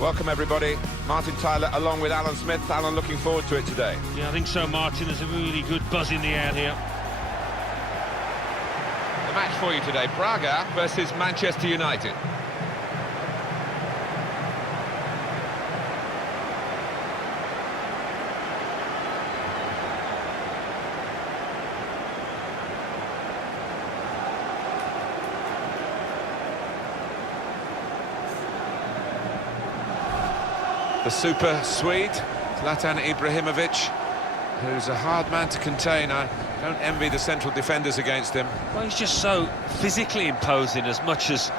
Welcome everybody. Martin Tyler along with Alan Smith. Alan, looking forward to it today. Yeah, I think so, Martin. There's a really good buzz in the air here. The match for you today, Braga versus Manchester United. The super Swede, Zlatan Ibrahimovic, who's a hard man to contain. I don't envy the central defenders against him. Well, he's just so physically imposing as much as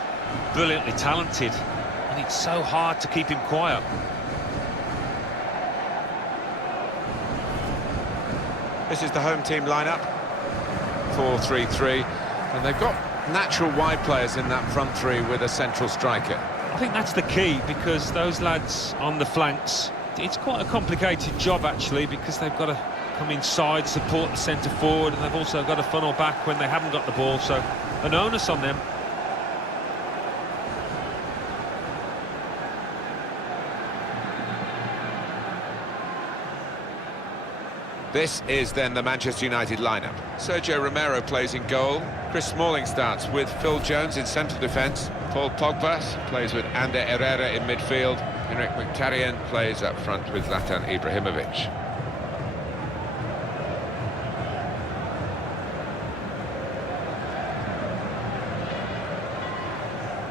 brilliantly talented. And it's so hard to keep him quiet. This is the home team lineup, 4-3-3. And they've got natural wide players in that front three with a central striker. I think that's the key, because those lads on the flanks, it's quite a complicated job actually, because they've got to come inside, support the centre forward, and they've also got to funnel back when they haven't got the ball, so an onus on them. This is then the Manchester United lineup. Sergio Romero plays in goal. Chris Smalling starts with Phil Jones in central defence. Paul Pogba plays with Ander Herrera in midfield. Henrik Mkhitaryan plays up front with Zlatan Ibrahimovic.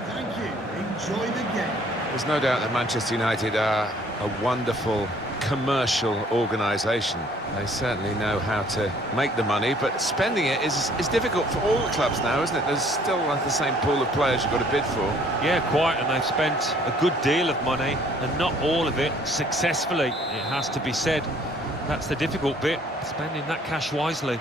Thank you. Enjoy the game. There's no doubt that Manchester United are a wonderful commercial organisation. They certainly know how to make the money, but spending it is difficult for all the clubs now, isn't it? There's still the same pool of players you've got to bid for. Yeah, quite, and they've spent a good deal of money, and not all of it successfully, it has to be said. That's the difficult bit, spending that cash wisely.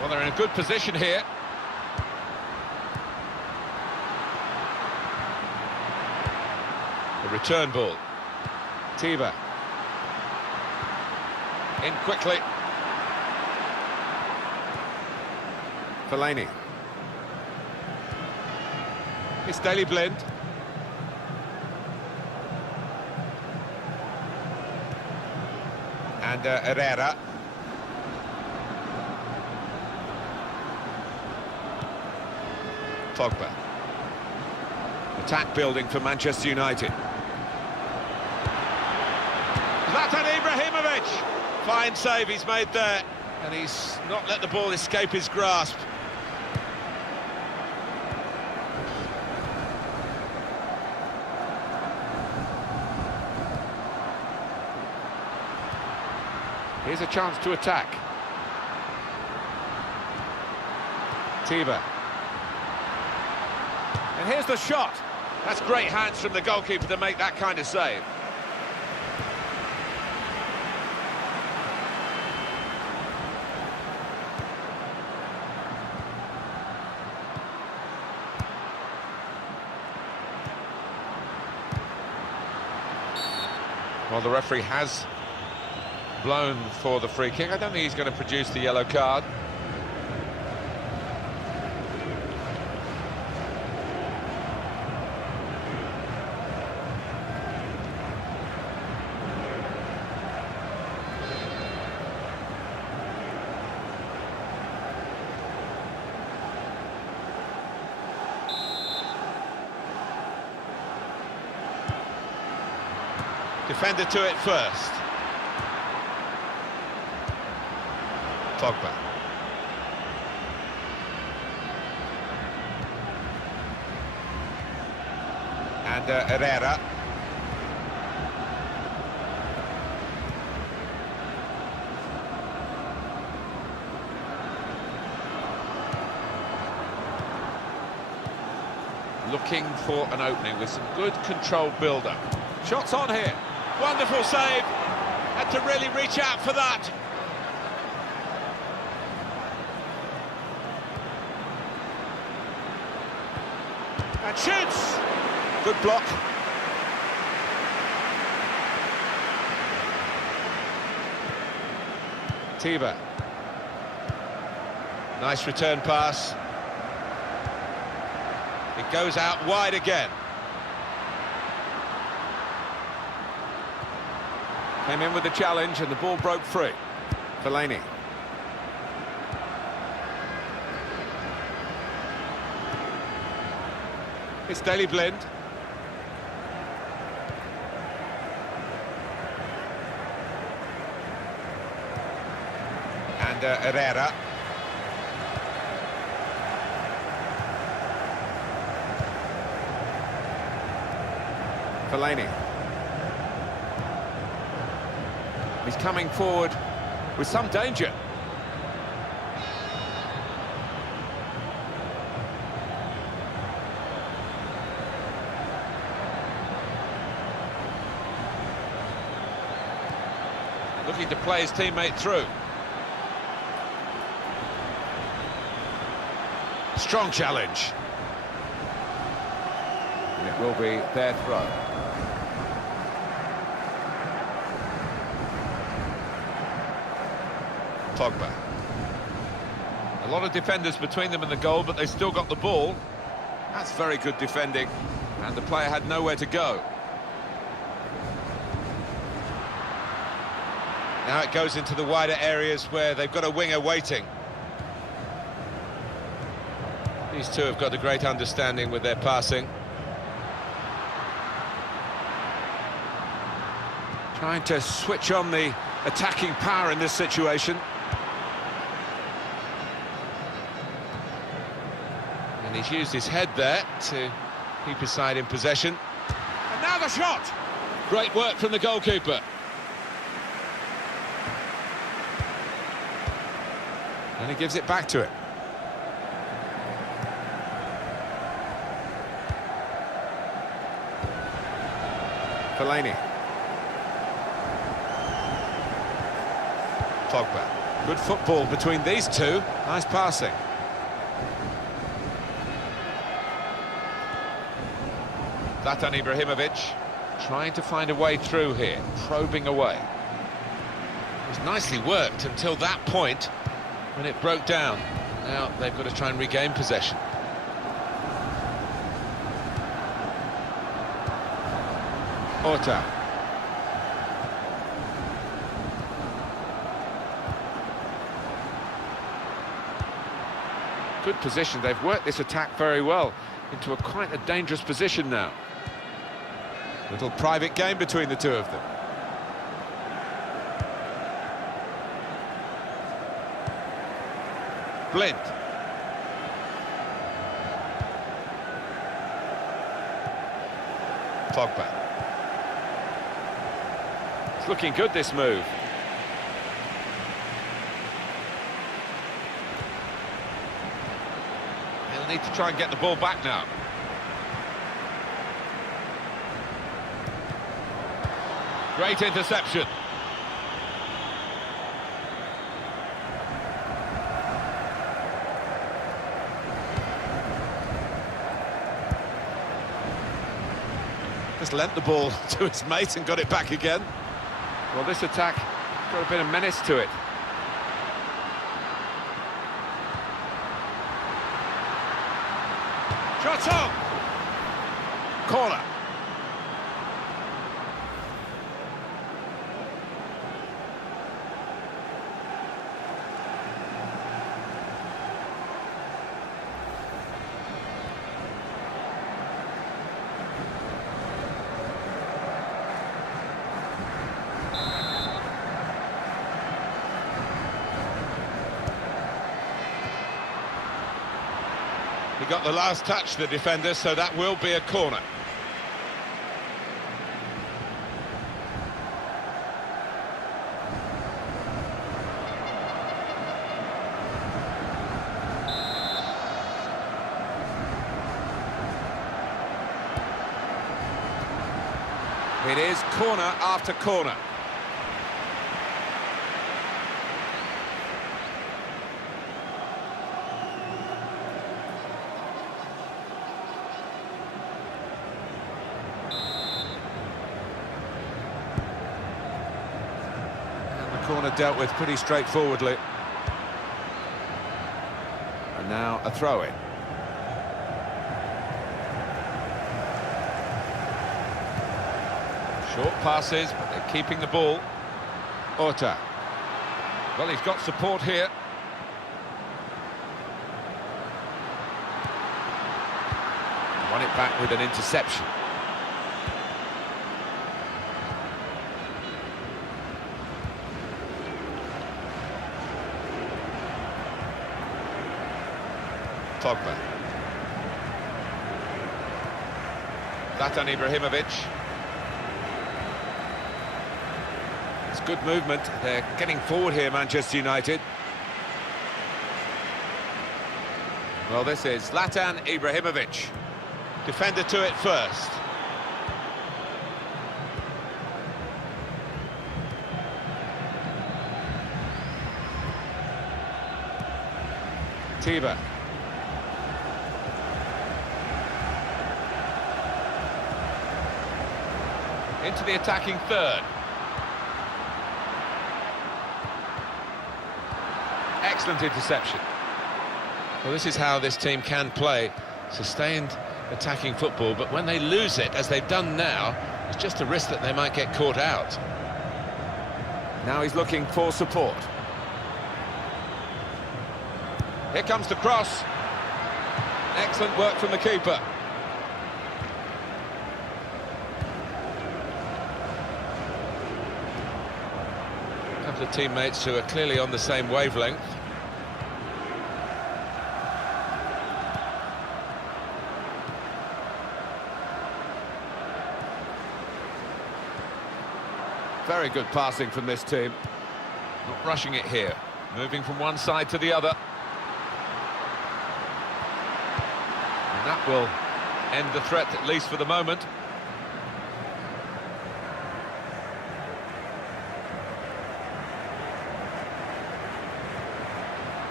Well, they're in a good position here. The return ball. Tiva. In quickly. Fellaini. It's Daley Blind. And Herrera. Pogba. Attack building for Manchester United. Zlatan Ibrahimovic! Fine save he's made there, and he's not let the ball escape his grasp. Here's a chance to attack. Tiva. And here's the shot. That's great hands from the goalkeeper to make that kind of save. Well, the referee has blown for the free kick. I don't think he's going to produce the yellow card. Defender to it first. Pogba. And Herrera. Looking for an opening with some good controlled build-up. Shots on here. Wonderful save. Had to really reach out for that. And shoots. Good block. Tiva. Nice return pass. It goes out wide again. Came in with the challenge and the ball broke free. Fellaini. It's Daley Blind. And Herrera. Fellaini. He's coming forward with some danger. Looking to play his teammate through. Strong challenge. And it will be their throw. Pogba. A lot of defenders between them and the goal, but they still got the ball. That's very good defending, and the player had nowhere to go. Now it goes into the wider areas where they've got a winger waiting. These two have got a great understanding with their passing. Trying to switch on the attacking power in this situation. And he's used his head there to keep his side in possession. And now the shot! Great work from the goalkeeper. And he gives it back to it. Fellaini. Pogba. Good football between these two. Nice passing. Zlatan Ibrahimovic trying to find a way through here, probing away. It was nicely worked until that point when it broke down. Now they've got to try and regain possession. Orta. Good position. They've worked this attack very well into quite a dangerous position now. Little private game between the two of them. Blind. Pogba. It's looking good, this move. He'll need to try and get the ball back now. Great interception. Just lent the ball to his mate and got it back again. Well, this attack got a bit of menace to it. Shot on! Corner. He got the last touch, the defender, so that will be a corner. It is corner after corner. corner dealt with pretty straightforwardly. And now a throw-in. Short passes, but they're keeping the ball. Orta. Well, he's got support here. Won it back with an interception. Pogba. Zlatan Ibrahimovic. It's good movement. They're getting forward here, Manchester United. Well, this is Zlatan Ibrahimovic. Defender to it first. Tiba. Into the attacking third. Excellent interception. Well, this is how this team can play. Sustained attacking football, but when they lose it, as they've done now, it's just a risk that they might get caught out. Now he's looking for support. Here comes the cross. Excellent work from the keeper. A couple of teammates who are clearly on the same wavelength. Very good passing from this team. Not rushing it here. Moving from one side to the other. And that will end the threat, at least for the moment.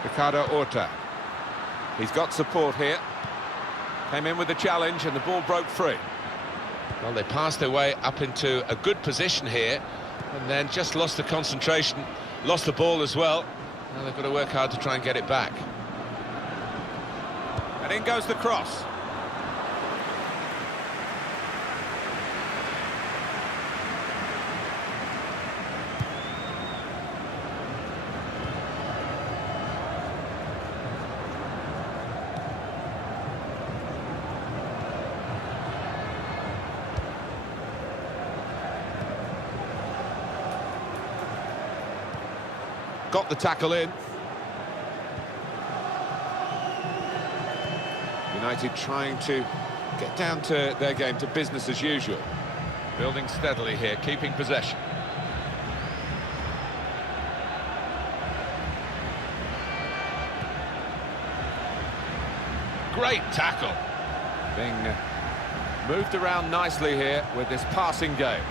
Ricardo Horta. He's got support here. Came in with the challenge and the ball broke free. Well, they passed their way up into a good position here and then just lost the concentration, lost the ball as well. Now they've got to work hard to try and get it back. And in goes the cross. Got the tackle in. United trying to get down to their game, to business as usual. Building steadily here, keeping possession. Great tackle. Being moved around nicely here with this passing game.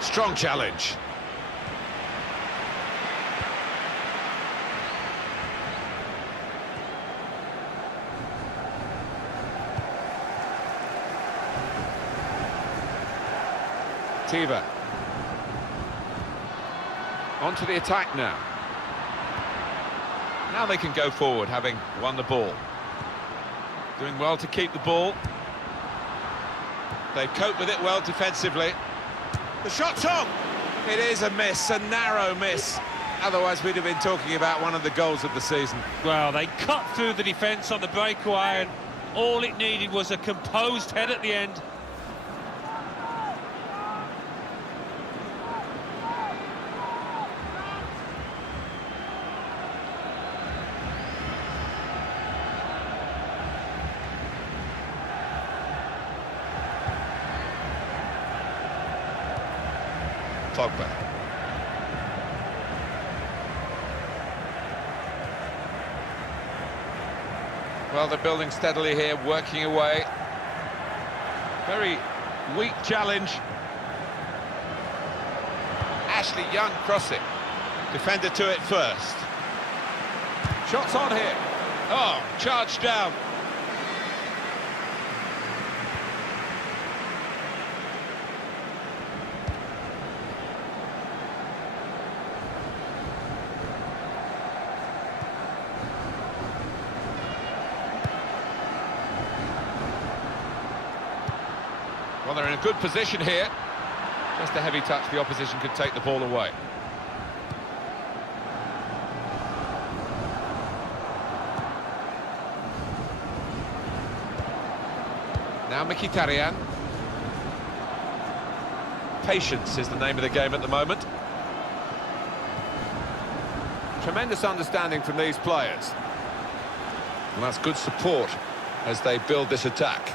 Strong challenge. Tiba. On to the attack now. Now they can go forward, having won the ball. Doing well to keep the ball. They cope with it well defensively. The shot's on! It is a miss, a narrow miss. Otherwise we'd have been talking about one of the goals of the season. Well, they cut through the defence on the breakaway and all it needed was a composed head at the end. Pogba. Well, they're building steadily here, working away. Very weak challenge. Ashley Young crossing. Defender to it first. Shots on here. Oh, charged down. Well, they're in a good position here. Just a heavy touch, the opposition could take the ball away. Now Mkhitaryan. Patience is the name of the game at the moment. Tremendous understanding from these players. And that's good support as they build this attack.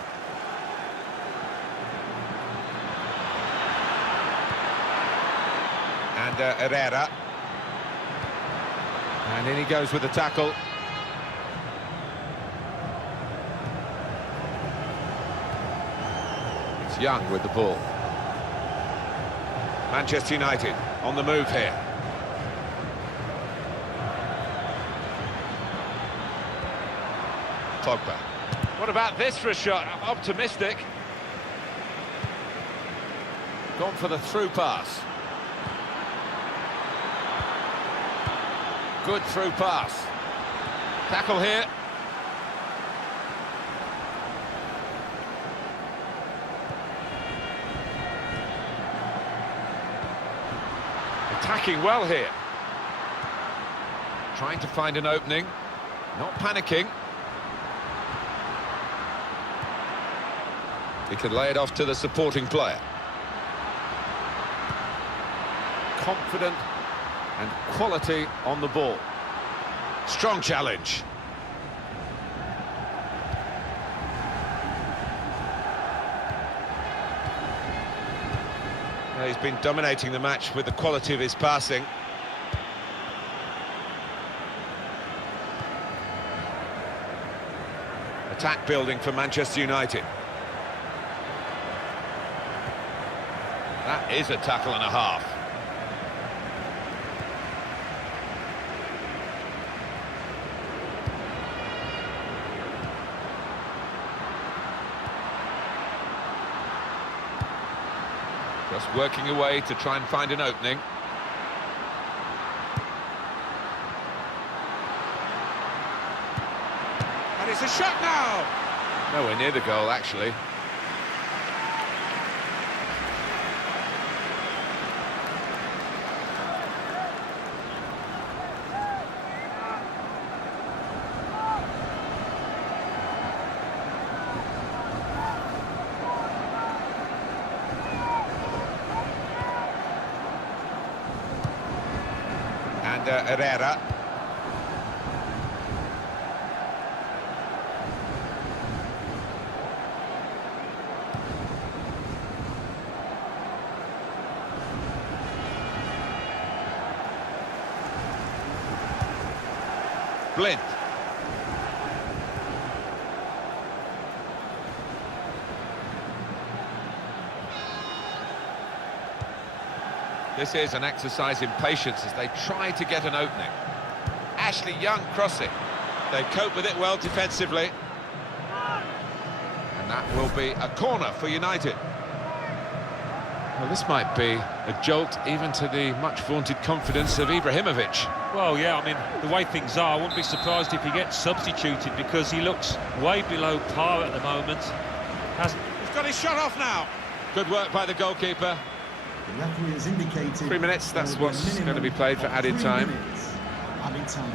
And Herrera. And in he goes with the tackle. It's Young with the ball. Manchester United on the move here. Pogba. What about this for a shot? Optimistic. Gone for the through pass. Good through pass. Tackle here. Attacking well here. Trying to find an opening. Not panicking. He can lay it off to the supporting player. Confident and quality on the ball. Strong challenge. Well, he's been dominating the match with the quality of his passing. Attack building for Manchester United. That is a tackle and a half. Just working away to try and find an opening. And it's a shot now! Nowhere near the goal, actually. Herrera. Blind. This is an exercise in patience as they try to get an opening. Ashley Young crossing. They cope with it well defensively. And that will be a corner for United. Well, this might be a jolt even to the much vaunted confidence of Ibrahimovic. Well, yeah, I mean, the way things are, I wouldn't be surprised if he gets substituted because he looks way below par at the moment. He's got his shot off now. Good work by the goalkeeper. The referee has indicated 3 minutes, that's what's going to be played for added time. Added time.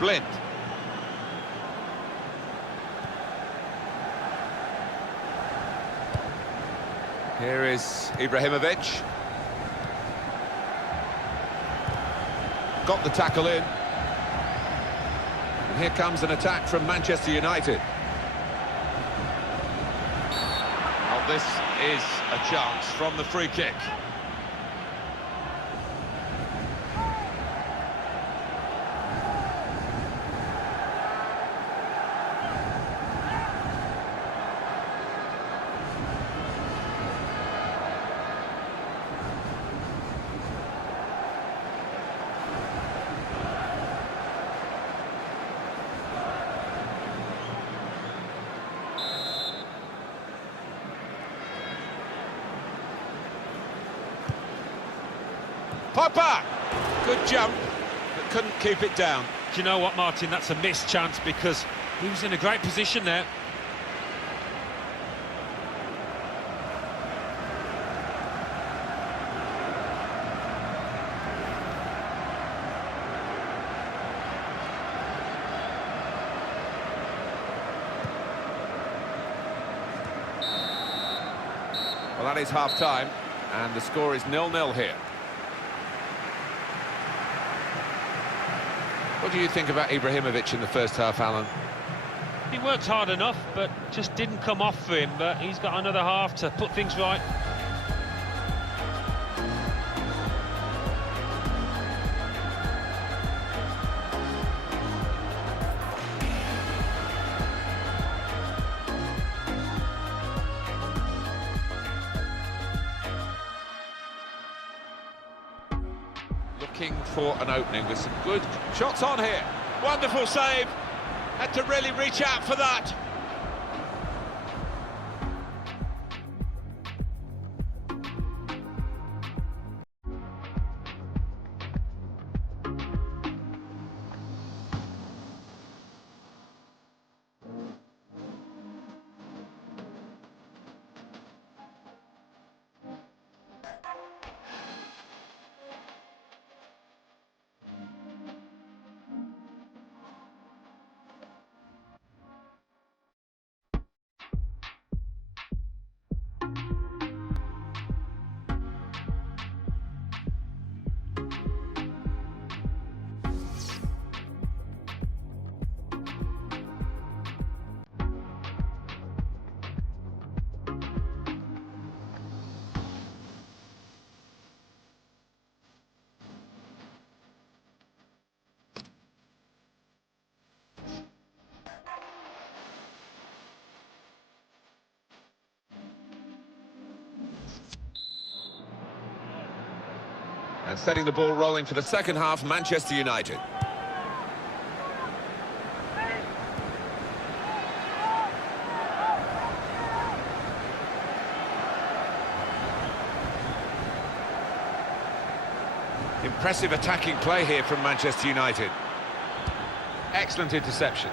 Blind. Here is Ibrahimovic. Got the tackle in. And here comes an attack from Manchester United. Well, this is a chance from the free kick. Pogba! Good jump, but couldn't keep it down. Do you know what, Martin? That's a missed chance because he was in a great position there. Well, that is half-time, and the score is 0-0 here. What do you think about Ibrahimovic in the first half, Alan? He worked hard enough, but just didn't come off for him. But he's got another half to put things right. Looking for an opening with some good shots on here. Wonderful save. Had to really reach out for that. And setting the ball rolling for the second half, Manchester United. Impressive attacking play here from Manchester United. Excellent interception.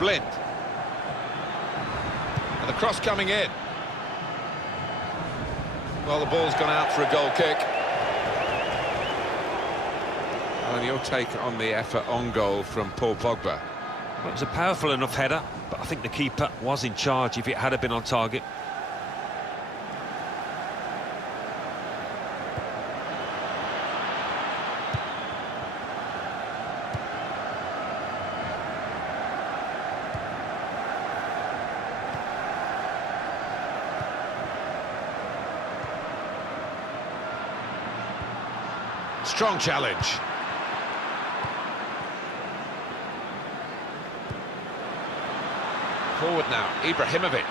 Blind. And the cross coming in. Well, the ball's gone out for a goal kick. And your take on the effort on goal from Paul Pogba? Well, it was a powerful enough header, but I think the keeper was in charge if it had been on target. Strong challenge. Forward now, Ibrahimovic.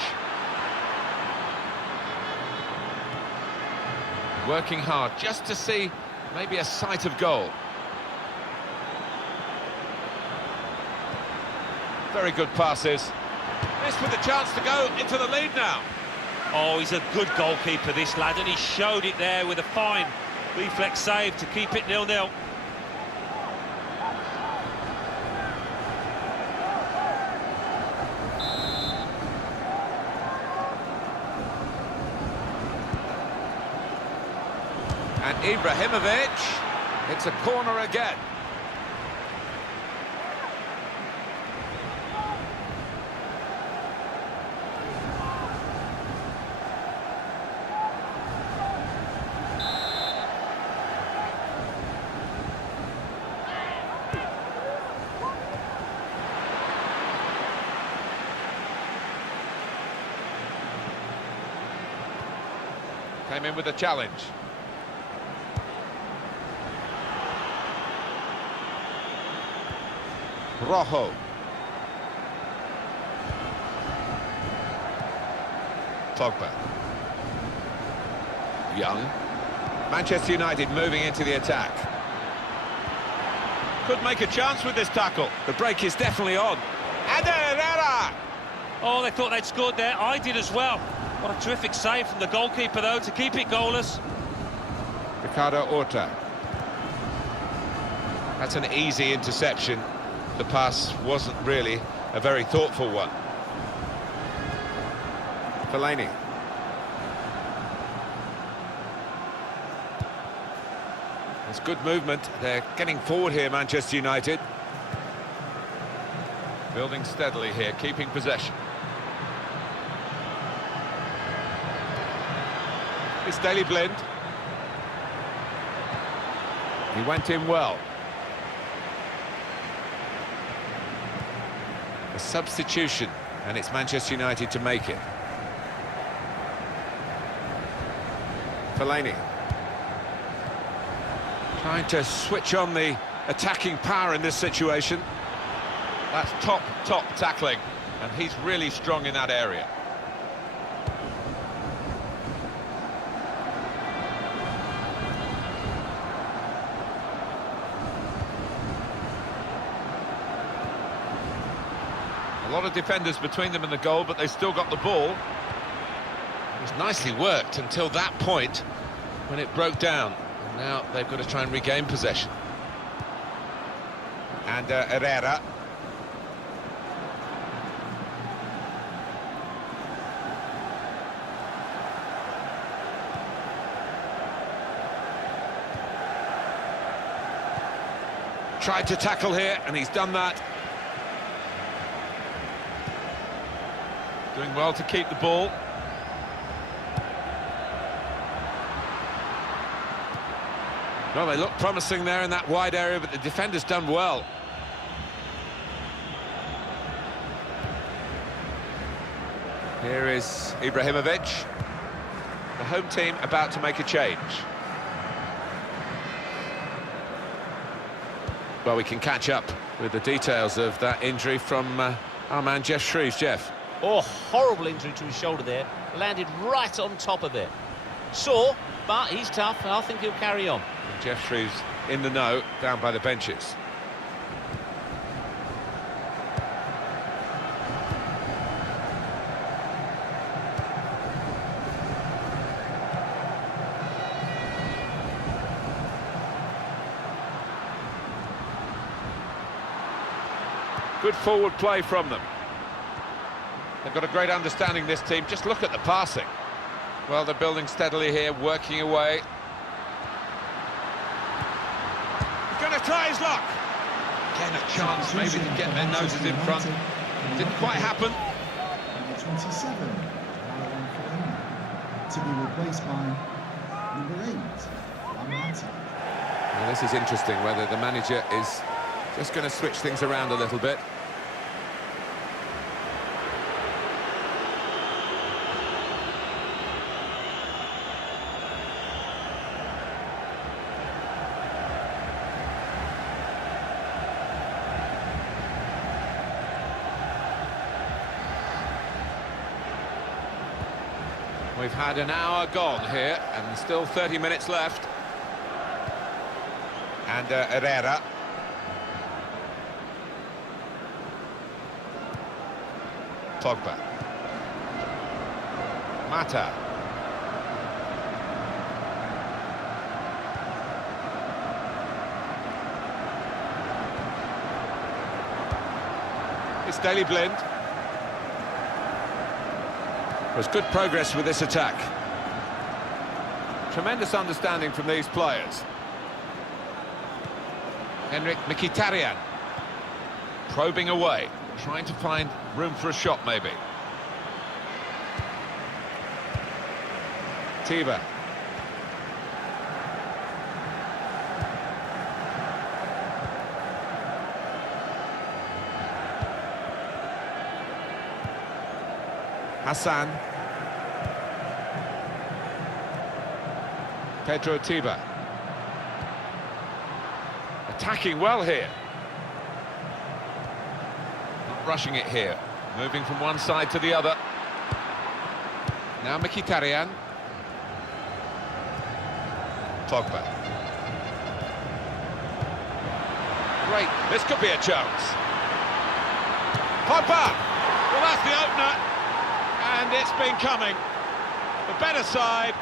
Working hard just to see maybe a sight of goal. Very good passes. This with a chance to go into the lead now. Oh, he's a good goalkeeper, this lad, and he showed it there with a fine reflex save to keep it 0-0. And Ibrahimovic, it's a corner again. Came in with a challenge. Rojo. Pogba. Young. Manchester United moving into the attack. Could make a chance with this tackle. The break is definitely on. And Herrera! Oh, they thought they'd scored there. I did as well. What a terrific save from the goalkeeper, though, to keep it goalless. Ricardo Horta. That's an easy interception. The pass wasn't really a very thoughtful one. Fellaini. It's good movement. They're getting forward here, Manchester United. Building steadily here, keeping possession. It's Daley Blind. He went in well. A substitution, and it's Manchester United to make it. Fellaini. Trying to switch on the attacking power in this situation. That's top tackling, and he's really strong in that area. A lot of defenders between them and the goal, but they still got the ball. It was nicely worked until that point when it broke down. And now they've got to try and regain possession. And Herrera. Tried to tackle here, and he's done that. Doing well to keep the ball. Well, they look promising there in that wide area, but the defender's done well. Here is Ibrahimovic. The home team about to make a change. Well, we can catch up with the details of that injury from our man Jeff Shreves. Jeff. Oh, horrible injury to his shoulder there. Landed right on top of it. Sore, but he's tough. I think he'll carry on. And Jeff Shreves in the know, down by the benches. Good forward play from them. They've got a great understanding, this team. Just look at the passing. Well, they're building steadily here, working away. He's going to try his luck. Again, a chance maybe to get their noses in front. Didn't quite happen. Number 27, to be replaced by number 8, Amata. Now, this is interesting, whether the manager is just going to switch things around a little bit. We've had an hour gone here, and still 30 minutes left. And Herrera. Pogba. Mata. It's Daley Blind. There's good progress with this attack. Tremendous understanding from these players. Henrik Mkhitaryan. Probing away, trying to find room for a shot, maybe. Tiba. Hassan. Pedro Tiba. Attacking well here. Not rushing it here. Moving from one side to the other. Now Mkhitaryan. Pogba. Great, this could be a chance. Pogba! Well, that's the opener, and it's been coming. The better side,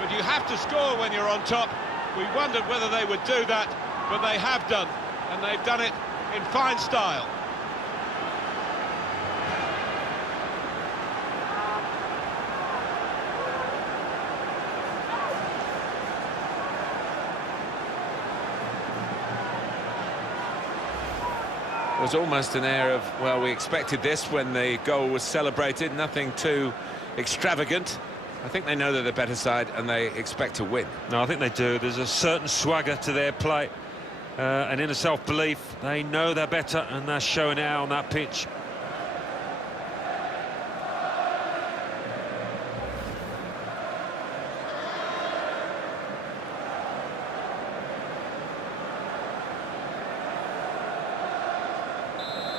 but you have to score when you're on top. We wondered whether they would do that, but they have done, and they've done it in fine style. There was almost an air of, well, we expected this when the goal was celebrated, nothing too extravagant. I think they know they're the better side and they expect to win. No, I think they do. There's a certain swagger to their play, an inner self-belief. They know they're better and they're showing it out on that pitch.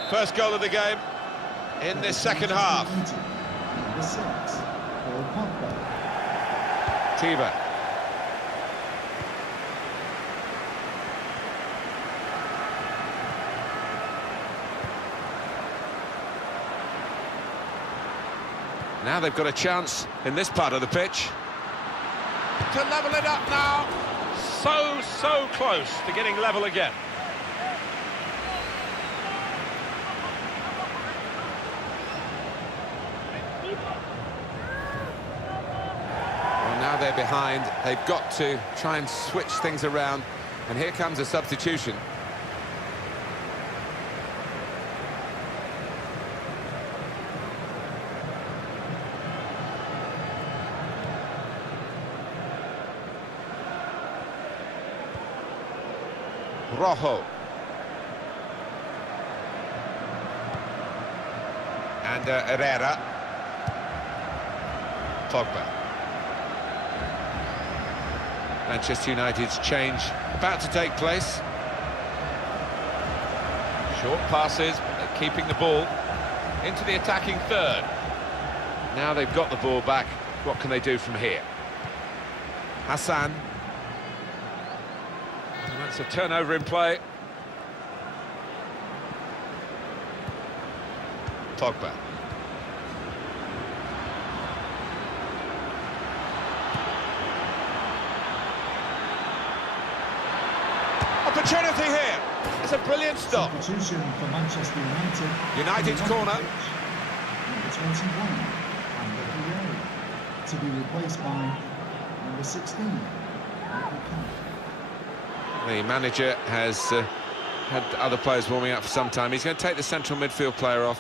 First goal of the game in this second half. Number 6, Pogba. Tiba. Now they've got a chance in this part of the pitch. To level it up now. So close to getting level again. Now they're behind, they've got to try and switch things around, and here comes a substitution. Rojo. And Herrera. Pogba. Manchester United's change about to take place. Short passes, keeping the ball into the attacking third. Now they've got the ball back, what can they do from here? Hassan. And that's a turnover in play. Pogba. Opportunity here. It's a brilliant stop. Substitution for Manchester United. United's corner. Number 21, Ander, to be replaced by number 16, The manager has had other players warming up for some time. He's going to take the central midfield player off,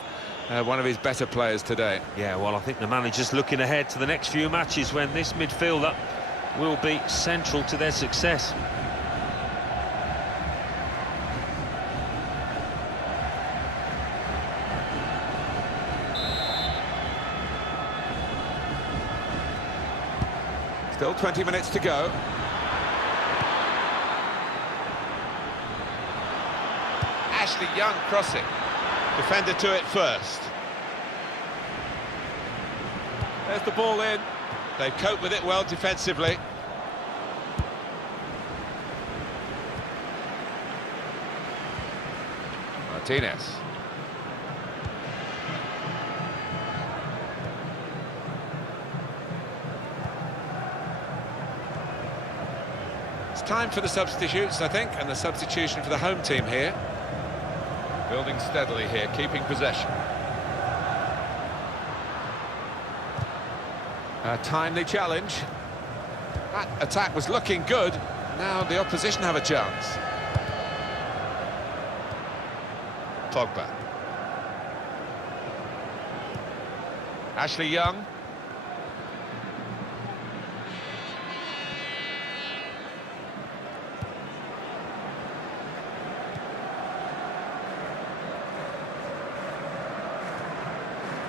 one of his better players today. Yeah, well, I think the manager's looking ahead to the next few matches when this midfielder will be central to their success. Still 20 minutes to go. Ashley Young crossing. Defender to it first. There's the ball in. They've coped with it well defensively. Martinez. Time for the substitutes, I think, and the substitution for the home team here. Building steadily here, keeping possession. A timely challenge. That attack was looking good. Now the opposition have a chance. Pogba. Ashley Young.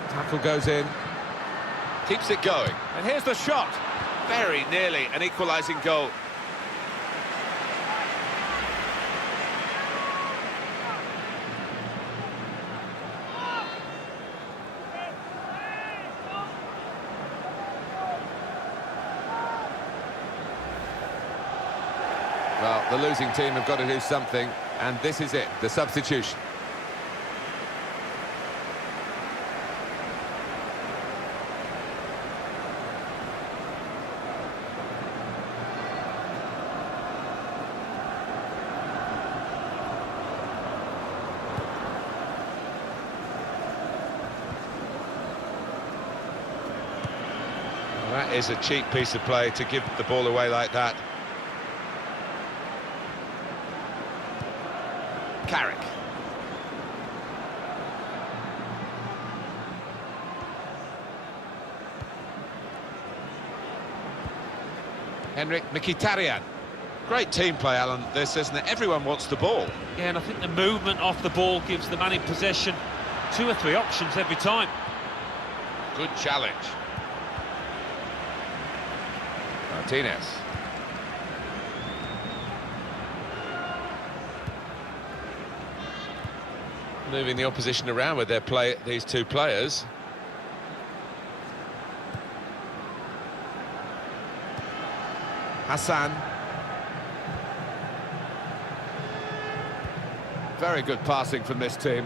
Tackle goes in. Keeps it going. And here's the shot. Very nearly an equalising goal. Well, the losing team have got to do something, and this is it, the substitution. Well, that is a cheap piece of play to give the ball away like that. Carrick. Henrik Mkhitaryan. Great team play, Alan, this, isn't it? Everyone wants the ball. Yeah, and I think the movement off the ball gives the man in possession 2 or 3 options every time. Good challenge. Martinez. Moving the opposition around with their play, these 2 players. Hassan. Very good passing from this team.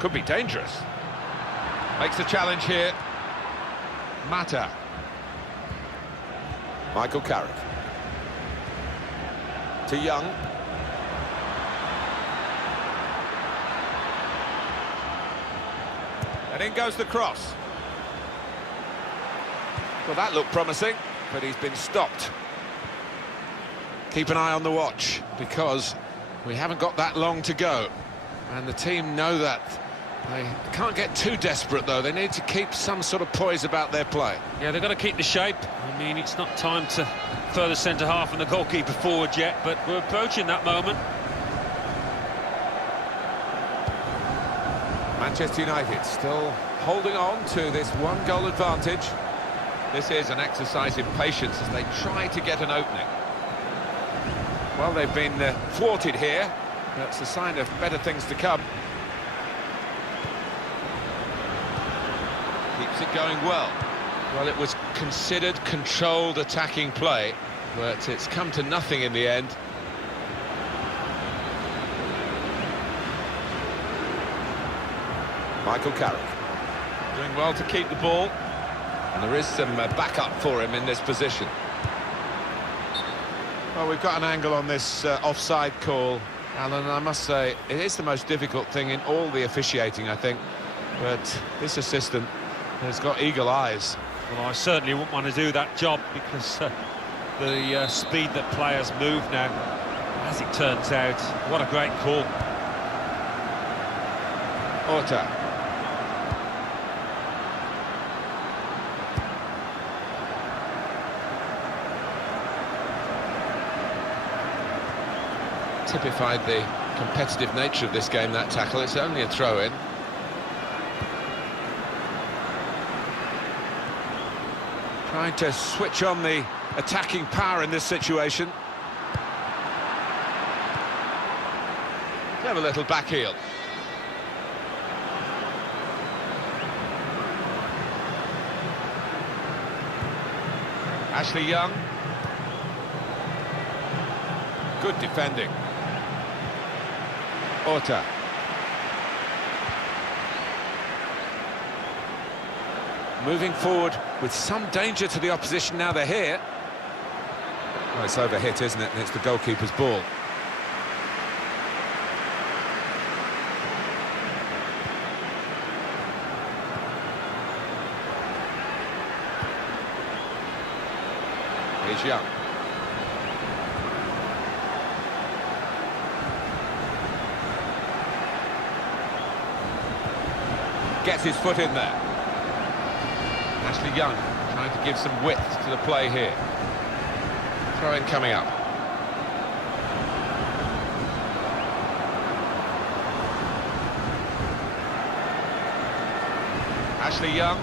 Could be dangerous. Makes a challenge here. Mata. Michael Carrick. To Young. And in goes the cross. Well, that looked promising, but he's been stopped. Keep an eye on the watch, because we haven't got that long to go. And the team know that. They can't get too desperate, though. They need to keep some sort of poise about their play. Yeah, they've got to keep the shape. I mean, it's not time to further centre-half and the goalkeeper forward yet, but we're approaching that moment. Manchester United still holding on to this 1-goal advantage. This is an exercise in patience as they try to get an opening. Well, they've been thwarted here. That's a sign of better things to come. Keeps it going well. Well, it was considered controlled attacking play, but it's come to nothing in the end. Michael Carrick doing well to keep the ball, and there is some backup for him in this position. Well, we've got an angle on this offside call, Alan, and I must say it is the most difficult thing in all the officiating, I think, but this assistant has got eagle eyes. Well, I certainly wouldn't want to do that job, because the speed that players move now, as it turns out, what a great call. Orta. Typified the competitive nature of this game, that tackle. It's only a throw-in. Trying to switch on the attacking power in this situation. Have a little back heel. Ashley Young. Good defending. Orta. Moving forward with some danger to the opposition now they're here. Well, it's overhit, isn't it? And it's the goalkeeper's ball. Here's Young. Gets his foot in there. Ashley Young trying to give some width to the play here. Throw-in coming up. Ashley Young.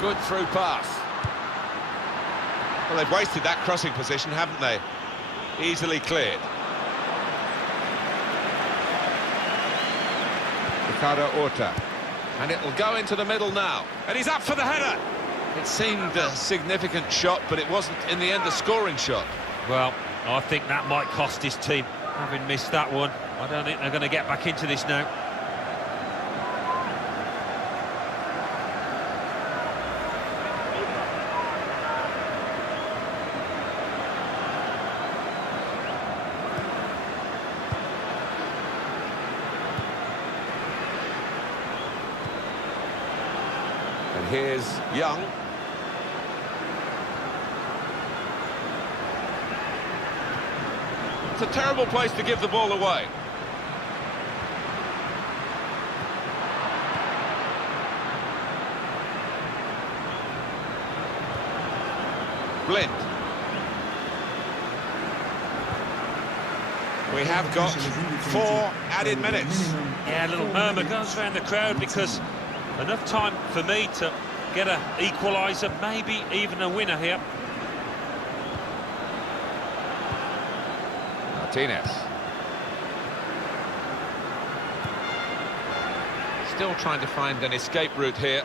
Good through pass. Well, they've wasted that crossing position, haven't they? Easily cleared. Ricardo Orta. And it'll go into the middle now. And he's up for the header. It seemed a significant shot, but it wasn't, in the end, a scoring shot. Well, I think that might cost his team, having missed that one. I don't think they're going to get back into this now. And here's Young. It's a terrible place to give the ball away. Blind. We have got 4 added minutes. Yeah, a little murmur goes around the crowd because enough time for me to get an equaliser, maybe even a winner here. Martinez. Still trying to find an escape route here.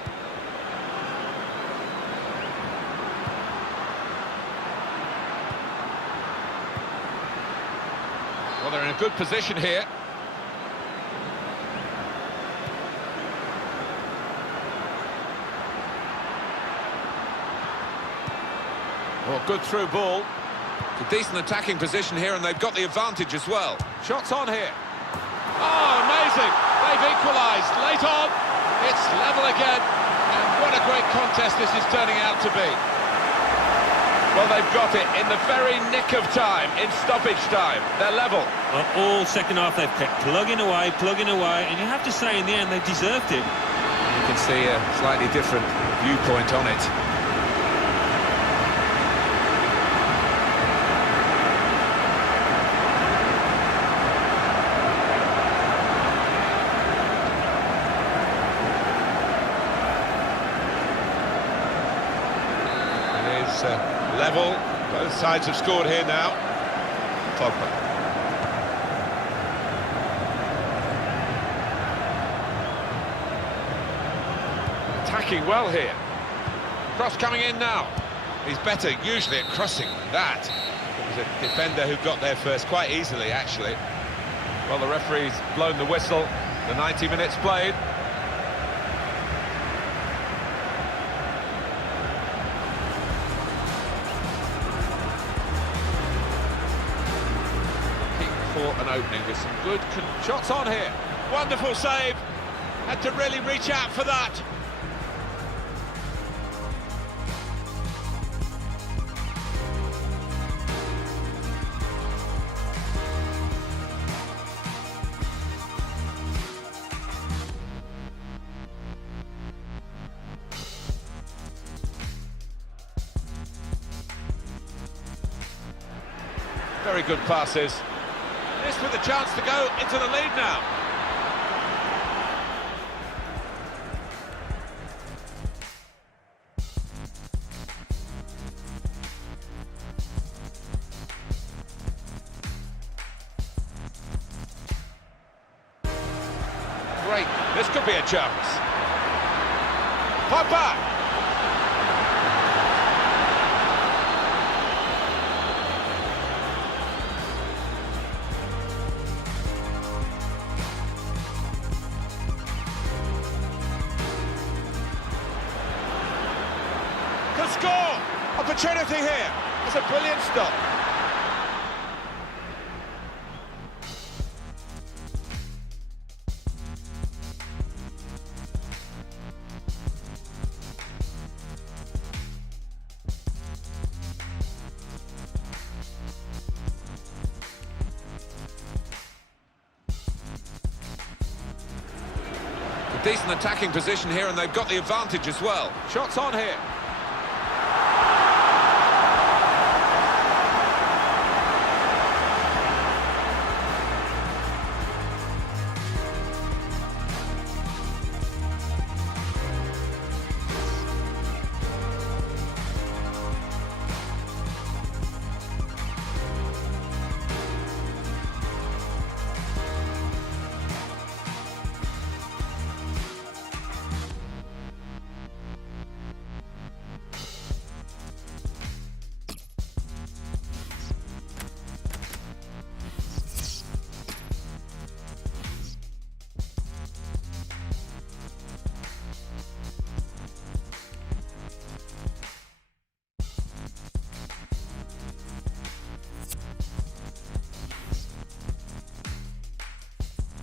Well, they're in a good position here. Oh, good through ball. It's a decent attacking position here, and they've got the advantage as well. Shots on here. Oh, amazing! They've equalised late on. It's level again, and what a great contest this is turning out to be. Well, they've got it in the very nick of time, in stoppage time. They're level. Well, all second half they've kept plugging away, and you have to say in the end they deserved it. You can see a slightly different viewpoint on it. Level, both sides have scored here now. Pogba. Attacking well here. Cross coming in now. He's better usually at crossing than that. It was a defender who got there first quite easily, actually. Well, the referee's blown the whistle. The 90 minutes played. An opening with some good shots on here. Wonderful save. Had to really reach out for that. Very good passes. This with a chance to go into the lead now. Great, this could be a chance. Pogba! Score! Opportunity here. It's a brilliant stop. A decent attacking position here, and they've got the advantage as well. Shots on here.